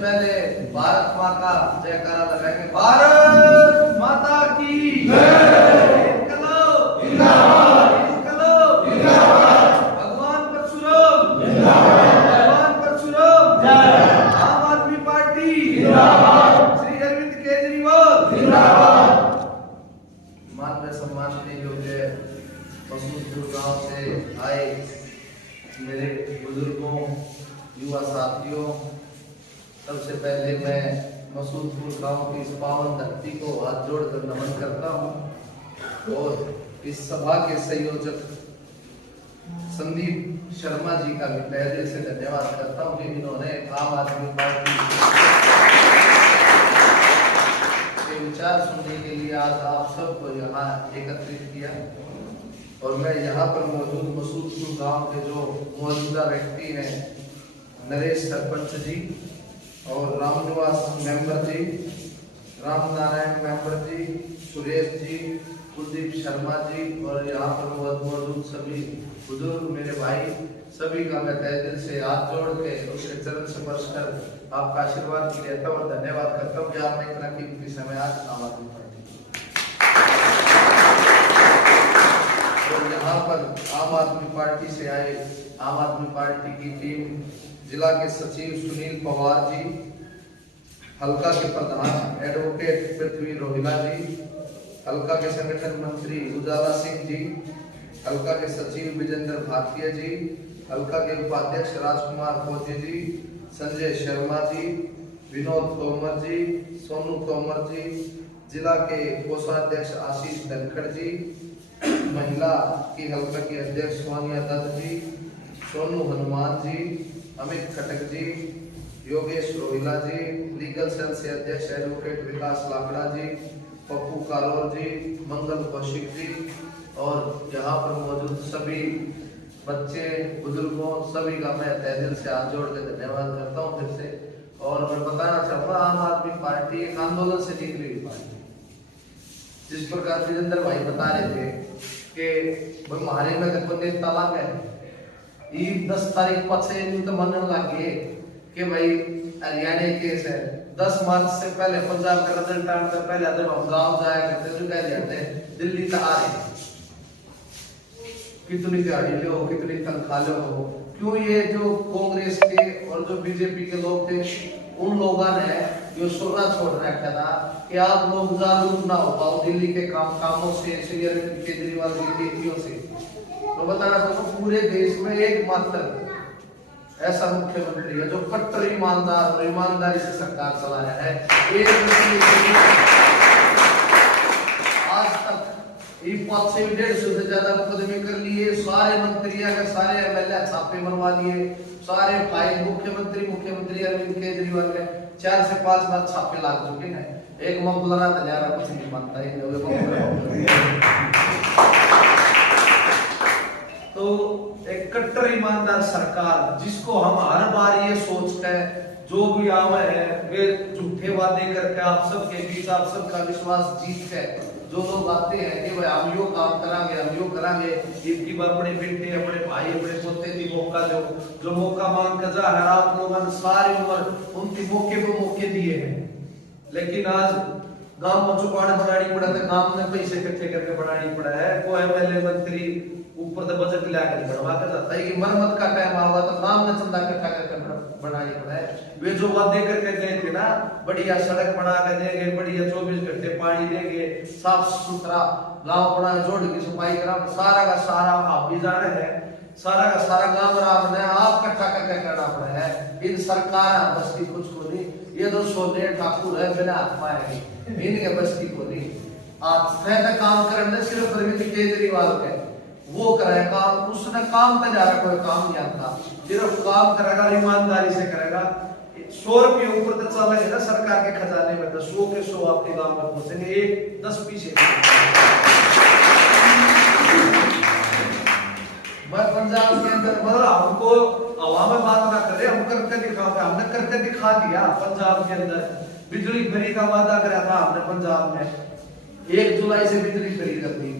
पहले भारत माँ का जयकारा लगाएंगे। भारत माता की इनकलाब जिंदाबाद, इनकलाब जिंदाबाद, भगवान परशुराम जिंदाबाद, भगवान परशुराम जिंदाबाद, आम आदमी पार्टी जिंदाबाद, श्री अरविंद केजरीवाल जिंदाबाद। माननीय सम्माननीय योग्य मसूदपुर गांव से आए मेरे बुजुर्गों, युवा साथियों, सबसे पहले मैं मसूदपुर गांव की इस पावन धरती को हाथ जोड़कर नमन करता हूं और इस सभा के संयोजक संदीप शर्मा जी का भी तहे दिल से धन्यवाद करता हूं कि इन्होंने आम आदमी पार्टी के विचार सुनने के लिए आज आप सबको यहाँ एकत्रित किया। और मैं यहाँ पर मौजूद मसूदपुर गांव के जो मौजूदा व्यक्ति हैं, नरेश सरपंच जी और रामनिवास मेंबर जी, राम नारायण मेंबर जी, सुरेश जी, कुलदीप शर्मा जी और यहाँ पर मौजूद सभी बुजुर्ग मेरे भाई, सभी का मैं तहे दिल से हाथ जोड़ के उसके चरण स्पर्श कर आपका आशीर्वाद के लिए और धन्यवाद करता हूँ कि आपने इतना कीमती समय आज आम आदमी पार्टी। और यहाँ पर आम आदमी पार्टी से आए आम आदमी पार्टी की टीम, जिला के सचिव सुनील पवार जी, हल्का के प्रधान एडवोकेट पृथ्वी रोहिला जी, हल्का के संगठन मंत्री उजाला सिंह जी, हल्का के सचिव विजेंद्र भारतीय जी, हल्का के उपाध्यक्ष राजकुमार फौजी जी, संजय शर्मा जी, विनोद तोमर जी, सोनू तोमर जी, जिला के कोषाध्यक्ष आशीष धनखड़ जी, महिला की हल्का की अध्यक्ष सोनिया दत्त जी, सोनू हनुमान जी, अमित खटक जी, योगेश रोहिला जी, लीगल सेल से अध्यक्ष एडवोकेट विकास लाकड़ा जी, पप्पू कालोर जी, मंगल कौशिक जी और यहाँ पर मौजूद सभी बच्चे, बुजुर्गों, सभी का मैं तहे दिल से हाथ जोड़ के धन्यवाद करता हूँ फिर से। और मैं बताना चाहूँगा, आम आदमी पार्टी एक आंदोलन से निकली हुई पार्टी, जिस प्रकार विजेंद्र भाई बता रहे थे कि भाई महारे में देखो नेता लाग गए, 10 तारीख पचे तो मनन लग गए कि भाई हरियाणा केस है, 10 मार्च से पहले पंजाब का रिजल्ट आने से पहले जब हम गाँव जाया करते तो कह जाते हैं दिल्ली तक आ रहे, कितनी गाड़ी लो, कितनी तनख्वाह लो। क्यों? ये जो कांग्रेस के और जो बीजेपी के लोग थे, उन लोगों ने जो सुनना छोड़ रखा था कि आप लोग जागरूक ना हो पाओ दिल्ली के कामों से, श्री अरविंद केजरीवाल की नीतियों से। तो बताना चाहूँ पूरे देश में एकमात्र ऐसा मुख्यमंत्री है जो कट्टर ईमानदार और ईमानदारी से सरकार चलाया है। आज तक 150 से ज्यादा मुकदमे कर लिए, सारे मंत्रियों के सारे एमएलए छापे मरवा दिए, सारे फाइल मुख्यमंत्री अरविंद केजरीवाल के 4 से 5 बार छापे लाग चुके हैं। एक मौलाना तैयार कुछ नहीं मानता है। तो एक कट्टर ईमानदार सरकार, जिसको हम हर बार ये सोचते हैं जो भी आवे है वे झूठे वादे करके आप सबके बीच आप सबका विश्वास जीत है। जो लोग आते हैं कि भाई हम यो काम करांगे, हम यो करांगे, इनकी अपने बेटे, अपने भाई, अपने पोते की मौका जो मौका मांग कर जा है, आप लोगों ने सारी उम्र उनके मौके पे मौके दिए हैं। लेकिन आज गांव में जुगाड़ बनानी पड़ा है, गांव में पैसे इकट्ठे करके बनानी पड़ा है। कोई एमएलए मंत्री ऊपर से बजट लाकर बढ़वा कर जाता है कि मरम्मत का टाइम आवा तो गांव में चंदा इकट्ठा करके बनानी पड़ा है। वे जो वादे करके गए थे ना, बढ़िया सड़क बना के देंगे, बढ़िया 24 घंटे पानी देंगे, साफ सुथरा गांव बना, जोड़ की सफाई करा, सारा का सारा आप भी जाने हैं, सारा का सारा गांव राम ने आप इकट्ठा करके करना पड़ा है। इन सरकार बस की कुछ को नहीं, ये तो सोने ठाकुर है बिना हाथ पाएंगे, इनके बस की को नहीं। आप काम करने सिर्फ अरविंद केजरीवाल के वो करे काम, उसने काम पे जा रहा, कोई काम नहीं आता, सिर्फ काम करेगा ईमानदारी से करेगा। 100 रुपये ऊपर तक चला है ना सरकार के खजाने में, तो 100 के 100 आपके गांव में पहुंचेंगे, 1 10 पीछे। पंजाब के अंदर मतलब हमको हवा में बात ना करे, हम करके दिखाते, हमने करके दिखा दिया। पंजाब के अंदर बिजली फ्री का वादा कराया था हमने, पंजाब में 1 जुलाई से बिजली फ्री कर दी,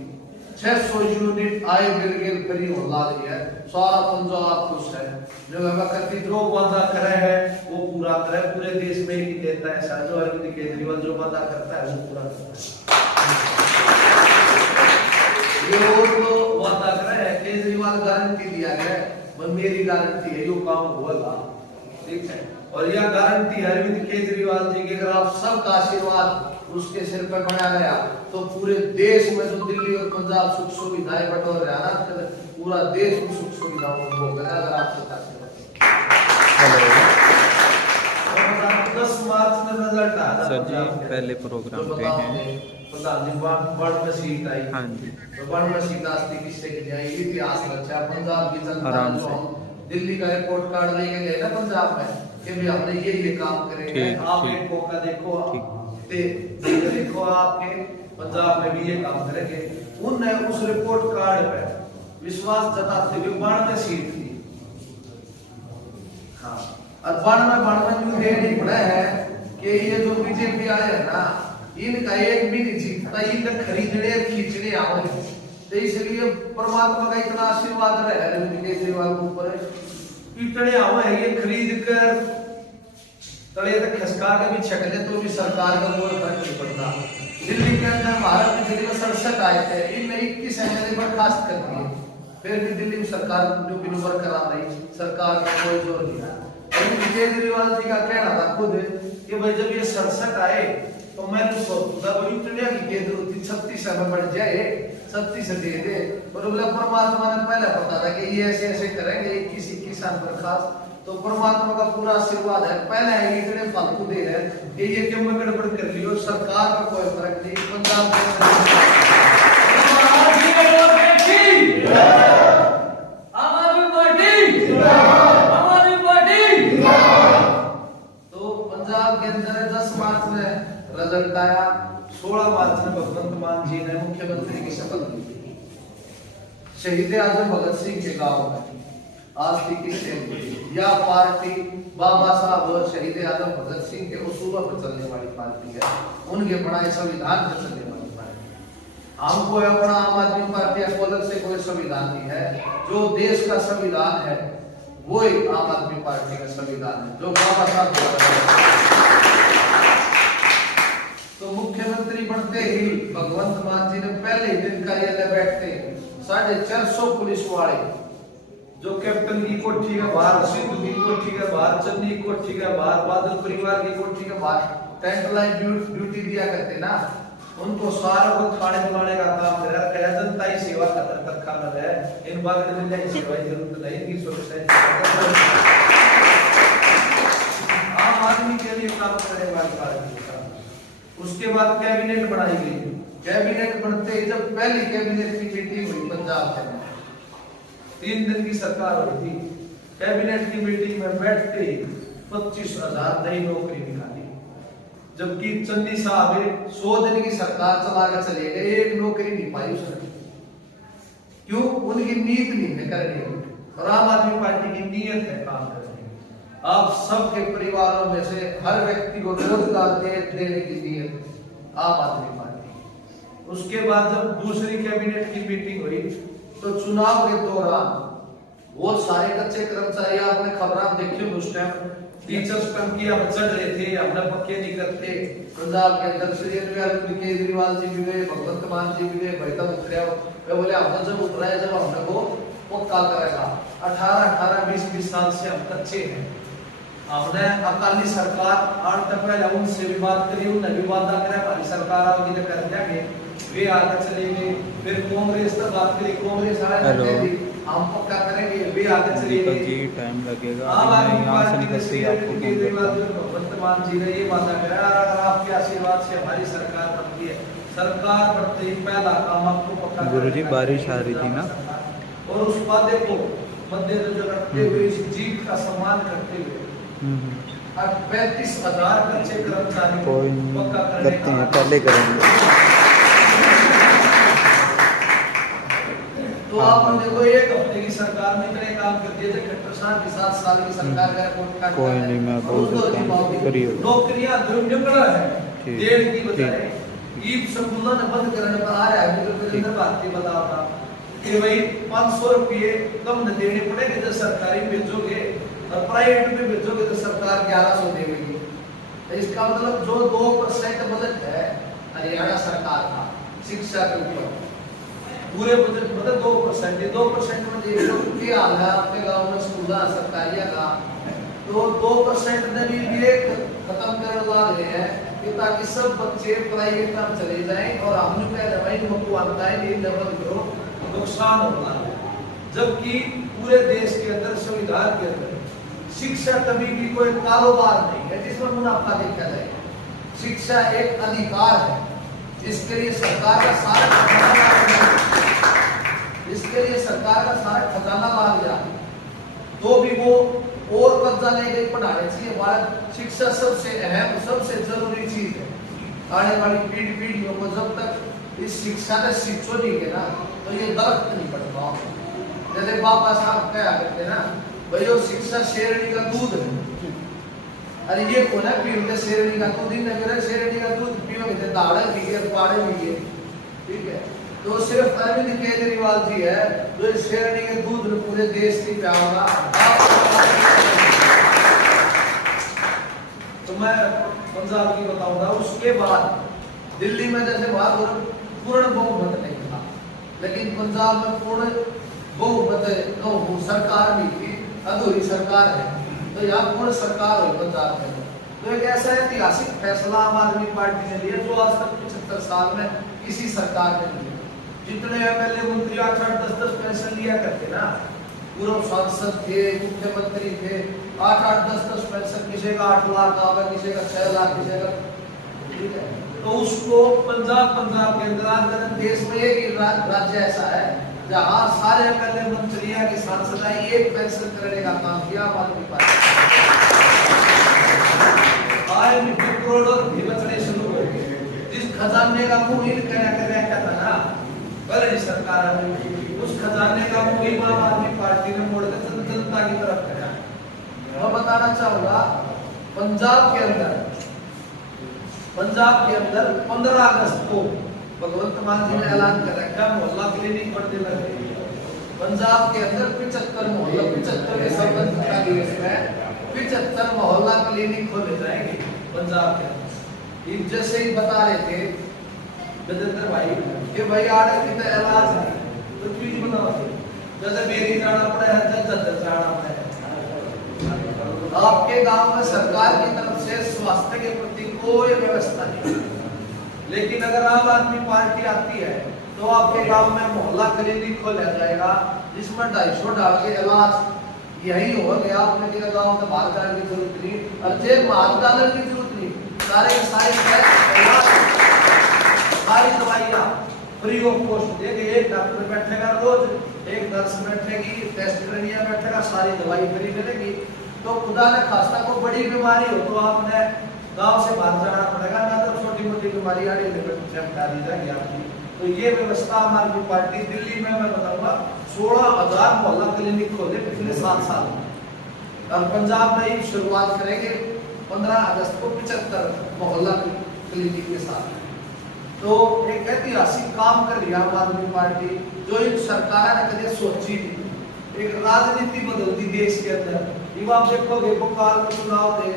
600 यूनिट आए बिल्कुल फ्री होने लगी है। सारा पंजाब खुश है। जो हमें कथित रोग वादा करे है वो पूरा करे। पूरे देश में ही देता है सर। जो अरविंद केजरीवाल जो वादा करता है वो पूरा करता है। ये वो तो वादा करे है। केजरीवाल गारंटी दिया गया है, मेरी गारंटी है यो काम होगा, ठीक है। और यह गारंटी अरविंद केजरीवाल जी के अगर आप सबका आशीर्वाद उसके सिर पर बना गया तो पूरे देश में जो दिल्ली और पंजाब सुख सुविधाएं बटोर रहा है ना, पूरा देश में सुख सुविधाओं को भोग रहा है। अगर आप सबका आशीर्वाद 10 मार्च में रिजल्ट आया सर जी, पहले प्रोग्राम पे हैं प्रधान जी बड़ में सीट आई। हाँ जी, तो बड़ में सीट आस्ती किससे की जाए इतिहास रचा। पंजाब की जनता आराम जो से। हम दिल्ली का रिपोर्ट कार्ड लेके गए ना पंजाब में कि भी हमने ये काम करेंगे, आप एक मौका देखो ते देखो आपके पंजाब में भी ये काम करेंगे। उनने उस रिपोर्ट कार्ड पे विश्वास जताते हुए 92 सीट थी। हाँ, और 92 में ये नहीं पड़ा है कि ये जो बीजेपी आए है ना, इनका एक भी नहीं जीतता, इनका खरीदने खींचने आओगे। तो इसलिए परमात्मा का इतना आशीर्वाद रहा है अरविंद केजरीवाल के ऊपर, इतने आवे है ये खरीद कर तले तक खसका के भी छकने तो भी सरकार का कोई फर्क नहीं पड़ता। दिल्ली के अंदर भारत में दिल्ली में 67 आए थे, इनमें 21 एमएलए बर्खास्त कर दिए। फिर भी दिल्ली में सरकार ड्यूटी बरकरार रही, सरकार का कोई जोर नहीं आया। अरविंद केजरीवाल जी का कहना था खुद कि भाई जब ये 67 आए तो मैंने सोचा भाई इतने की जरूरत थी, 36 में बढ़ जाए, 36 दे दे। और बोला परमात्मा ने पहले पता था कि ये ऐसे ऐसे करेंगे, 21 बर्खास्त। तो परमात्मा का पूरा आशीर्वाद है, पहले है इतने फालतू दे रहे हैं कि ये क्यों गड़बड़ कर लियो। सरकार का कोई फर्क नहीं। पंजाब तो पंजाब के अंदर 10 मार्च में रिजल्ट आया। 16 मार्च में भगवंत मान जी ने मुख्यमंत्री की शपथ ली। शहीद आजम भगत सिंह के गांव में आज की यह पार्टी बाबा साहब और शहीद आजम भगत सिंह के उसूलों पर चलने वाली पार्टी है, उनके बनाए संविधान पर चलने वाली पार्टी। हमको अपना आम आदमी पार्टी अलग से कोई संविधान नहीं है। जो देश का संविधान है वो एक आम आदमी पार्टी का संविधान है, जो बाबा साहब। तो मुख्यमंत्री बनते ही भगवंत मान जी ने पहले दिन कार्यालय बैठते 450 पुलिस वाले जो कैप्टन की कोठी के बाहर, सिद्धू की कोठी के बाहर, चन्नी की कोठी के बाहर, बादल परिवार की कोठी के बाहर टेंट लाइन ड्यूटी दिया करते ना, उनको सारा को थाने बुलाने का काम कर रहा है। जनता ही सेवा खतर तक खाना है, इन बात में नहीं सेवा की जरूरत नहीं, इनकी सुरक्षा आम आदमी के लिए काम करने वाली पार्टी का। उसके बाद कैबिनेट बनाई गई। कैबिनेट बनते ही जब पहली कैबिनेट की मीटिंग हुई पंजाब के 3 दिन की सरकार हुई थी। कैबिनेट की मीटिंग में बैठते ही 25,000 नई नौकरी निकाली, जबकि चन्नी साहब 100 दिन की सरकार चला कर चले गए, एक नौकरी नहीं पाई उसने। क्यों? उनकी नीयत नहीं है करने की। और आम आदमी पार्टी की नीयत है काम करने की। आप सबके परिवारों में से हर व्यक्ति को रोजगार देने की नीयत आम आदमी पार्टी। उसके बाद जब दूसरी कैबिनेट की मीटिंग हुई तो चुनाव के दौरान बहुत सारे कच्चे कर्मचारी, आपने खबर देखी उस टाइम टीचर्स कम किया चढ़ रहे थे, अपना पक्के नहीं करते। पंजाब के अंदर श्री अरविंद केजरीवाल जी भी हुए, भगवंत मान जी भी हुए, बैठा उतरे वे बोले हमने जब उतरा है जब हमने वो पक्का करेगा। 18 20 साल से हम कच्चे हैं। हमने अकाली सरकार आने तक पहले उनसे भी बात करी, उन्हें भी वादा करा हमारी सरकार आओगी तो कर देंगे, वे आगे चले गए। फिर कांग्रेस तक बात करी, कांग्रेस हम पक्का करेंगे, वे आगे चले गए। जी टाइम लगेगा, यहाँ से निकलते ही आपको भगवंत मान जी ने ये वादा करा, अगर आपके आशीर्वाद से हमारी सरकार बनती है, सरकार बढ़ते ही पहला काम आपको पक्का। गुरुजी बारिश आ रही थी ना, और उस वादे को मद्देनजर रखते हुए इस जीत का सम्मान करते हुए 35,000 कच्चे कर्मचारी पक्का करते हैं, पहले करेंगे। तो आप देखो एक हफ्ते की सरकार में इतने काम कर दिए थे। खट्टर साहब की 7 साल की सरकार का रिपोर्ट कार्ड कोई नहीं, मैं बोल देता हूं, करिए। नौकरियां दुर्निगड़ा है, 1.5 की बजाय ईद संकुलन बंद करने पर आ रहा है वीरेंद्र भारती बता रहा कि भाई 500 रुपये कम न देने पड़ेंगे जब सरकारी भेजोगे और प्राइवेट में भेजोगे तो सरकार 1100 देगी। तो इसका मतलब जो 2% बजट है हरियाणा सरकार का शिक्षा के ऊपर पूरे बजट मतलब 2% में देखो क्या हाल है आपके गांव में स्कूल सरकारी का तो 2% ने भी एक खत्म करने वाले हैं कि ताकि सब बच्चे प्राइवेट में चले जाएं और हमने कह भाई हमको आता है ये डबल करो नुकसान होता है। जबकि पूरे देश के अंदर संविधान के अंदर शिक्षा कभी भी कोई कारोबार नहीं है जिसमें मुनाफा देखा जाए। शिक्षा एक अधिकार है इसके लिए सरकार का सारा खजाना लाग जाए तो भी वो और कब्जा लेके पढ़ाने चाहिए। भारत शिक्षा सबसे अहम सबसे जरूरी चीज है। आने वाली पीढ़ियों को जब तक इस शिक्षा का शिक्षो नहीं है ना तो ये दरख्त नहीं पड़ता। जैसे बाबा साहब क्या करते ना भाई वो शिक्षा शेरनी का दूध है। अरे ये कौन है पीओगे शेरनी का दूध ही नहीं शेरनी का दूध पीओगे दाड़े भी पाड़े भी ठीक है। तो सिर्फ अरविंद केजरीवाल जी है जो शेरनी के दूध पूरे देश की प्यारा। तो मैं पंजाब की बताऊंगा उसके बाद दिल्ली में जैसे बात हो पूर्ण बहुमत नहीं था लेकिन पंजाब में पूर्ण बहुमत सरकार नहीं थी अधूरी सरकार है तो यहाँ पूर्ण सरकार हुई पंजाब में। तो एक ऐसा ऐतिहासिक फैसला आम आदमी पार्टी ने लिया जो आज तक 75 साल में किसी सरकार ने लिया। जितने एमएलए मंत्री 8-8, 10-10 पेंशन लिया करते ना पूर्व सांसद थे मुख्यमंत्री थे 8-8, 10-10 पेंशन किसी का 8 लाख आवे किसी का 6 लाख किसी का ठीक है। तो उसको पंजाब के अंदर देश में एक राज्य ऐसा है जहाँ सारे एमएलए मंत्री के सांसद एक पेंशन करने का काम किया आम आदमी पार्टी। आय में करोड़ों भी बचने शुरू हो गए। जिस खजाने का मुंह इन कहता था ना पहले सरकार उस खजाने का मुंह आम आदमी पार्टी ने मोड़कर जनता की तरफ किया। मैं बताना चाहूंगा पंजाब के अंदर 15 अगस्त को भगवंत मान जी ने ऐलान कर रखा मोहल्ला क्लिनिक बढ़ने लगे। पंजाब के अंदर 75 मोहल्ला 75वें स्वतंत्रता दिवस में 75 मोहल्ला क्लिनिक खोले जाएंगे पंजाब के अंदर। जैसे ही बता रहे थे गजेंद्र भाई कि भाई आड़े कितना इलाज है तो चीज बताओ जैसे मेरी जाना पड़ा है जब जाना पड़ा है। आपके गांव में सरकार की तरफ से स्वास्थ्य के प्रति कोई व्यवस्था नहीं लेकिन अगर आम आदमी पार्टी आती है तो आपके गांव में मोहल्ला क्लिनिक खोला जाएगा जिसमें 250 डाल के इलाज यही हो गया। आपने किया गांव में बाहर जाने की जरूरत नहीं और जेब बाहर डालने की जरूरत नहीं सारी दवाइयाँ फ्री ऑफ कॉस्ट देंगे। एक डॉक्टर बैठेगा रोज एक नर्स बैठेगी टेस्ट करनिया बैठेगा सारी दवाई फ्री मिलेगी। तो खुदा ने खास्ता को बड़ी बीमारी हो तो आपने गांव से बाहर जाना पड़ेगा ना तो छोटी मोटी बीमारी आड़ी निपटा दी जाएगी आपकी। तो ये व्यवस्था आम आदमी पार्टी दिल्ली में मैं बताऊंगा 16,000 मोहल्ला क्लिनिक खोले पिछले 7 साल और पंजाब में ही शुरुआत करेंगे 15 अगस्त को 75 मोहल्ला क्लिनिक के साथ। तो एक ऐतिहासिक काम कर रही है आम आदमी पार्टी जो इन सरकार ने कभी सोची नहीं। एक राजनीति बदलती देश के अंदर युवा आप देखोगे भोपाल में चुनाव थे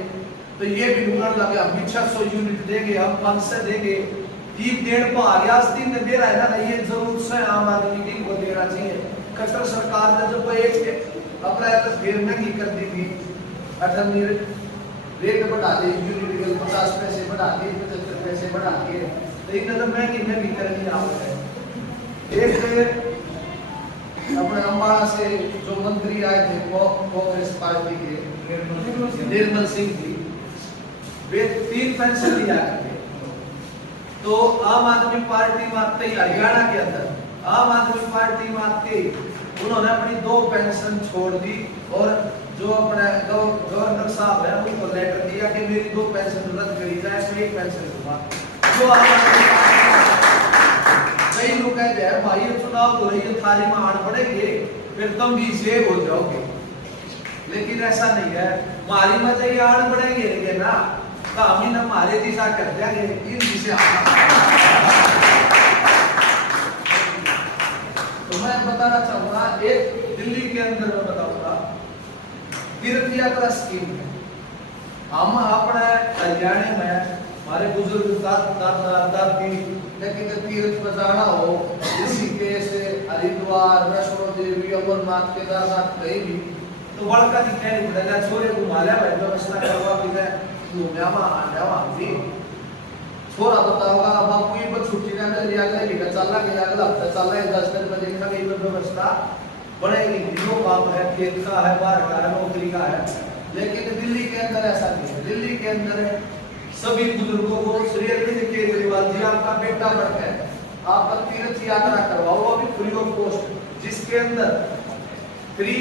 तो ये भी नुकसान लगे हम 600 यूनिट देंगे हम 500 देंगे 1.5 आ गया 3 दे रहा है ना ये जरूर से आम आदमी की को देना चाहिए। खट्टर सरकार ने जब एक अप्रैल तक फिर महंगी कर दी थी 98 रेट बढ़ा दी यूनिट के 50 पैसे बढ़ा दिए 75 पैसे बढ़ा दिए तो इन्हें तो महंगी करनी आप एक अपने अम्बाड़ा से जो मंत्री आए थे कांग्रेस पार्टी के निर्मल सिंह जी वे 3 पेंशन लिया करते। तो आम आदमी पार्टी में आते ही हरियाणा के अंदर आम आदमी पार्टी में आते ही उन्होंने अपनी 2 पेंशन छोड़ दी और जो अपने गवर्नर साहब है उनको लेटर दिया कि मेरी 2 पेंशन रद्द करी जाए इसमें 1 पेंशन दूंगा। जो कई लोग कहते हैं भाई ये चुनाव हो रही है थारी में आड़ पड़ेंगे फिर तुम भी सेव हो जाओगे लेकिन ऐसा नहीं है। मारी में चाहिए आड़ पड़ेंगे ना तो हम हमारे दिशा कर देंगे इन दिशा। तो मैं बताना चाहूंगा एक दिल्ली के अंदर मैं बताऊंगा तीर्थ यात्रा स्कीम है। हम अपने हरियाणा में हमारे बुजुर्ग दादी लेकिन तीर्थ पर जाना हो ऋषिकेश हरिद्वार वैष्णो देवी अमरनाथ केदारनाथ कहीं भी तो बड़का दिखाई नहीं पड़ेगा छोरे घुमा लिया भाई व्यवस्था करवा भी है घूमया वहां आया वहां भी छोरा बताऊंगा बापू ये पर छुट्टी ना मिल रही है लेकर चलना के अगला हफ्ता चलना है 10 दिन में देखा गई व्यवस्था बड़ेगी जो काम है खेत का है बाहर का है नौकरी का है। लेकिन दिल्ली के अंदर ऐसा नहीं है। दिल्ली के अंदर सभी बुजुर्गों को श्री अरविंद केजरीवाल जी आपका बेटा बढ़ता है आपका तीर्थ यात्रा करवाओ वो भी फ्री ऑफ कॉस्ट जिसके अंदर फ्री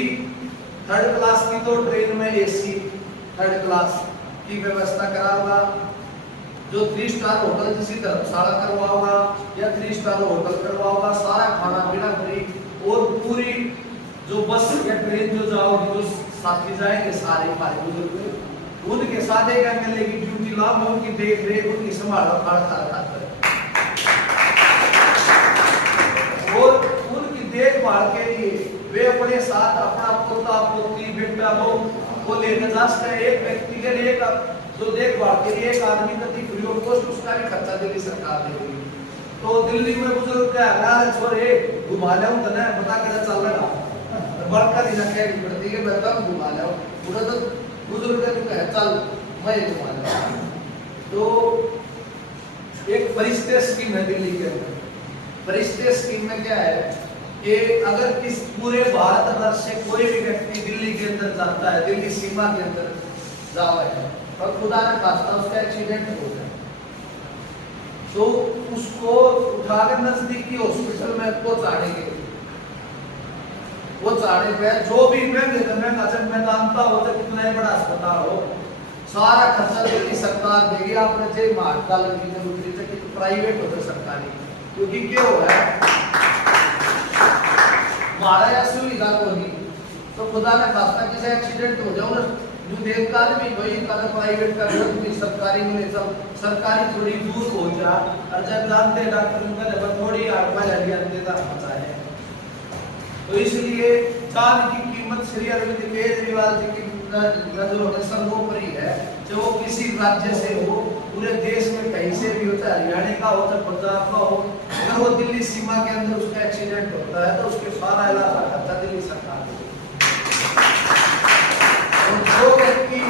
3rd क्लास की तो ट्रेन में एसी 3rd क्लास की व्यवस्था कराओगा जो 3 स्टार होटल जिसी धर्मशाला करवाओगा या 3 स्टार होटल करवाओगा सारा खाना पीना फ्री और पूरी जो बस या ट्रेन जो जाओगे जो साथी जाएंगे सारे हमारे बुजुर्ग उनके साथ एक एमएलए की ड्यूटी लाभ में उनकी देख रेख उनकी संभाल और उनकी देखभाल के लिए वे अपने साथ अपना पोता पोती बेटा बहू को लेकर जा सकते हैं। एक व्यक्ति के लिए जो देखभाल के लिए एक आदमी प्रति फ्री ऑफ कॉस्ट उसका भी खर्चा दिल्ली सरकार देगी। तो दिल्ली में बुजुर्ग क्या है छोरे घुमा ले ना बता के चल रहा बड़का दिन क्या पड़ती है मैं तब घुमा ले पूरा तो बुजुर्ग ने कहा चल मैं घुमा ले। तो एक परिष्ठा स्कीम है दिल्ली के अंदर। परिष्ठा स्कीम में क्या है कि अगर किस पूरे भारत वर्ष से कोई भी व्यक्ति दिल्ली के अंदर जाता है दिल्ली सीमा के अंदर जावा है और खुदा ने खास्ता उसका एक्सीडेंट हो गया तो उसको उठाकर नजदीकी हॉस्पिटल में पहुंचाने के वो चाड़े पे जो भी महंगा जब मैं जानता हो तो कितना ही बड़ा अस्पताल हो सारा खर्चा दिल्ली सरकार देगी। आपने जे मार्ग डालने की जरूरत नहीं है कि प्राइवेट हो तो सरकारी क्योंकि क्या हो है मारा या सुविधा को नहीं तो खुदा ने खास्ता किसी एक्सीडेंट हो जाओ ना जो देखता भी भाई कदर प्राइवेट का भी सरकारी में सब सरकारी थोड़ी दूर हो जा और जब जानते डॉक्टर उनका थोड़ी आड़वा लगी अंते का पता है। तो इसलिए चांद की कीमत श्री अरविंद केजरीवाल जी की नजरों में सर्वोपरि है। जो वो किसी राज्य से हो पूरे देश में कहीं से भी होता है हरियाणा का हो चाहे पंजाब का हो अगर वो दिल्ली सीमा के अंदर उसका एक्सीडेंट होता है तो उसके सारा इलाज का खर्चा दिल्ली सरकार देगी। जो व्यक्ति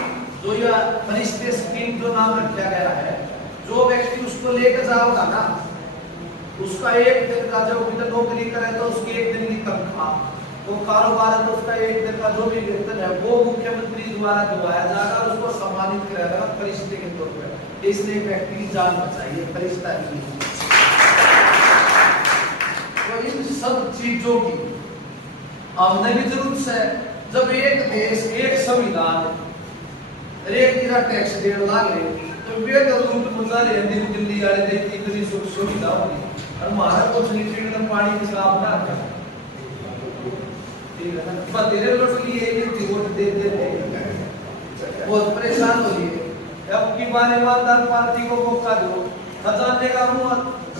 जो या परिष्ठा स्कीम जो नाम रखा गया है जो व्यक्ति उसको लेकर जाओगा ना उसका एक दिन का जब भी नौकरी करे तो उसकी एक दिन की तनख्वाह वो कारोबार है तो उसका एक दिन का जो भी वेतन है वो मुख्यमंत्री द्वारा दिवाया जाएगा और उसको सम्मानित किया जाएगा परिष्ठा के तौर पर। इसलिए व्यक्ति की जान बचाइए परिष्ठा की। तो इन सब चीजों की आमदनी जरूरत है। जब एक देश एक संविधान एक गिरा टैक्स देने लगे तो वे जरूर मुद्दा रहने दिल्ली वाले देश की इतनी सुख सुविधा होगी और हमारा कुछ नीचे एकदम पानी की साफ ना आता ठीक है ना पर तेरे लोग लिए एक वोट दे देते बहुत परेशान हो लिए अब की बार ईमानदार पार्टी को मौका दो खजाने का मुंह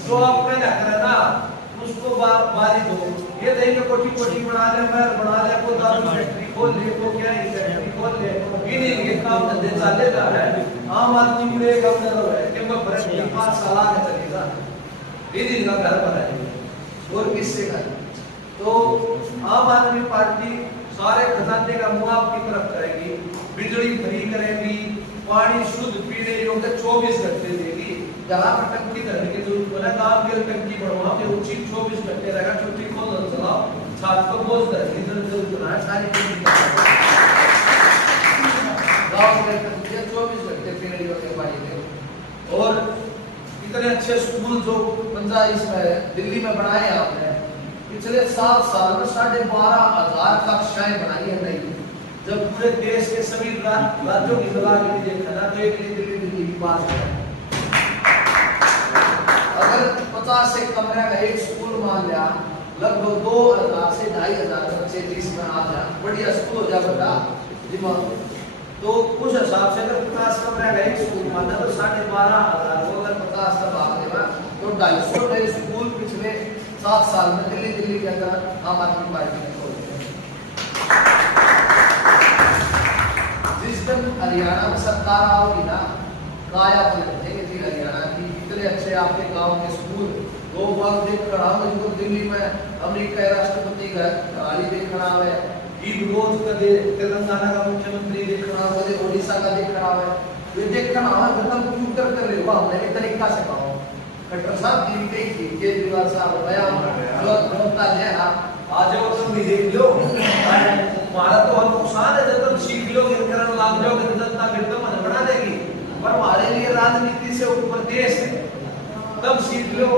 जो आप पहले करे ना उसको बारी दो ये देंगे कोठी कोठी बना ले मैं बना ले को दारू फैक्ट्री खोल ले को क्या ही फैक्ट्री खोल ले इन्हीं के काम धंधे चलेगा है। आम आदमी को एक अपने रो है कि मैं बरस 5 साल आगे चलेगा इन्हीं का घर बनाएंगे और किससे घर। तो आम आदमी पार्टी सारे खजाने का मुंह आपकी तरफ करेगी बिजली फ्री करेगी पानी शुद्ध पीने योग्य 24 घंटे देगी जहाँ पर टंकी करने की जरूरत पड़े काम के टंकी बढ़वा के उचित 24 घंटे रहेगा छुट्टी खोल चलाओ छात्र को बोझ करने की जरूरत ना सारी गांव में टंकी 24 घंटे पीने योग्य पानी दे। और इतने अच्छे स्कूल जो पंजाब इसमें दिल्ली में बनाए आपने पिछले 7 साल में 12,500 कक्षाएं बनाई है नई जब पूरे देश के सभी राज्यों की सलाह के लिए देखा तो एक दिल्ली की बात है। अगर 50 से कमरे का एक स्कूल मान लिया लगभग 2,000 से 2,500 बच्चे जिसमें आ जाए बढ़िया स्कूल हो जाए बेटा तो उस हिसाब से अगर 50 कमरा है एक स्कूल में तो 12,500 को अगर 50 का भाग देगा तो 250 नए स्कूल पिछले 7 साल में दिल्ली के अंदर आम आदमी पार्टी ने खोले। जिस दिन हरियाणा में सरकार आओगी ना, काया पलट देंगे जी हरियाणा की। इतने अच्छे आपके गांव के स्कूल, 2 बार देख कर आओ जिनको दिल्ली में अमेरिका के राष्ट्रपति का गाड़ी देखना है, ईद रोज कदे तेलंगाना का मुख्यमंत्री देखना है, ओडिशा का देखना है, ये देखना है मतलब कंप्यूटर कर रहे हो हमने एक तरीका से कहो। खट्टर साहब जी के ही केजरीवाल साहब बया जो होता है ना, आज वो तुम भी देख लो हमारा तो हम किसान है, जब तुम सीख लोगे करने लग जाओगे तो जनता फिर तो मन बना देगी। पर हमारे लिए राजनीति से ऊपर देश है, तब सीख लो।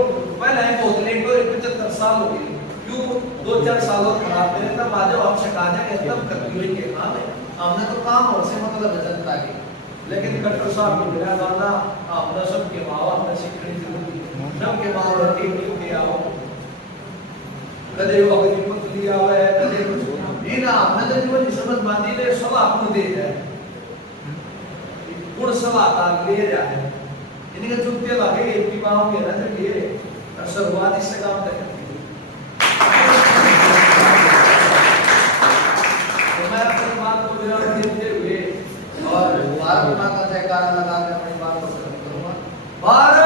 पहले बहुत लेट हो 75 साल हो गए, क्यों 2-4 साल और खराब थे, तब आ जाओ हम सिखा देंगे, तब करती हुई के काम है। हमने तो काम और से मतलब है जनता की। लेकिन खट्टर साहब की मेरा गाना आपने सबके मावा अपने सीखने की जरूरत है, सबके मावा ठीक के आओ कदे वो अपनी पुत्र लिया हुआ है, कदे ये ना हमने तो जीवन समझ बांधी ले सलाह आपको दे है, गुण सलाह का ले रहा है। इनके चुपते लगे एक की बात के ना तो ये शुरुआत इससे काम करती है। तो मैं अपनी बात को विराम देते हुए और भारत माता का जयकारा लगा के अपनी बात को खत्म करूंगा। भारत